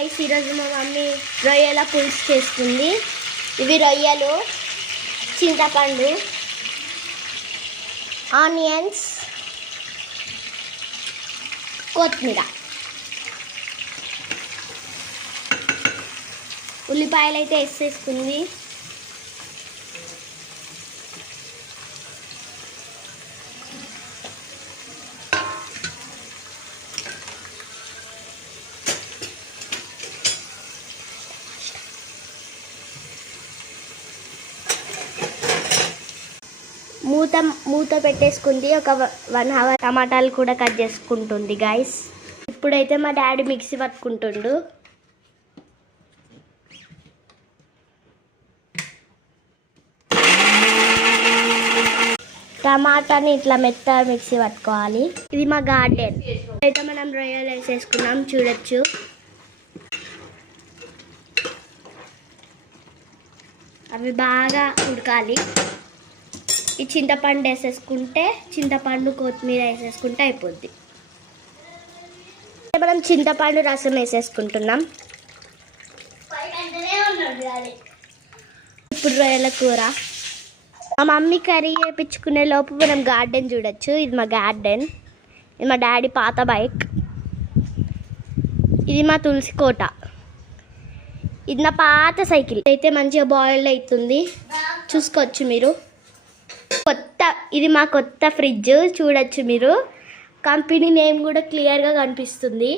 Guys, ఈరోజు మా mummy రొయ్యల పులుసు చేస్తుంది. ఇవి రొయ్యలు, చింతపండు, ఆనియన్స్, కొత్తిమీర, ఉల్లిపాయలు అయితే వేసేసుకుంది. మూత పెట్టేసుకుంది. ఒక 1 అవర్ టమాటాలు కూడా కట్ చేసుకుంటుంది గైస్. ఇప్పుడైతే మా డాడీ మిక్సీ పట్టుకుంటుండు. టమాటాని ఇట్లా మెత్తగా మిక్సీ పట్టుకోవాలి. ఇది మా గార్డెన్. అయితే మనం రొయ్యలు వేసేసుకున్నాం, చూడొచ్చు. అవి బాగా ఉడకాలి. ఈ చింతపండు వేసేసుకుంటే, చింతపండు కొత్తిమీర వేసేసుకుంటే అయిపోద్ది. మనం చింతపండు రసం వేసేసుకుంటున్నాం. ఇప్పుడు రొయ్యల కూర. మా మమ్మీ కర్రీ వేయించుకునే లోపు మనం గార్డెన్ చూడొచ్చు. ఇది మా గార్డెన్. ఇది మా డాడీ పాత బైక్. ఇది మా తులసి కోట. ఇది నా పాత సైకిల్. అయితే మంచిగా బాయిల్డ్ అవుతుంది, చూసుకోవచ్చు మీరు. ఇది మా కొత్త ఫ్రిడ్జ్, చూడొచ్చు మీరు. కంపెనీ నేమ్ కూడా క్లియర్గా కనిపిస్తుంది.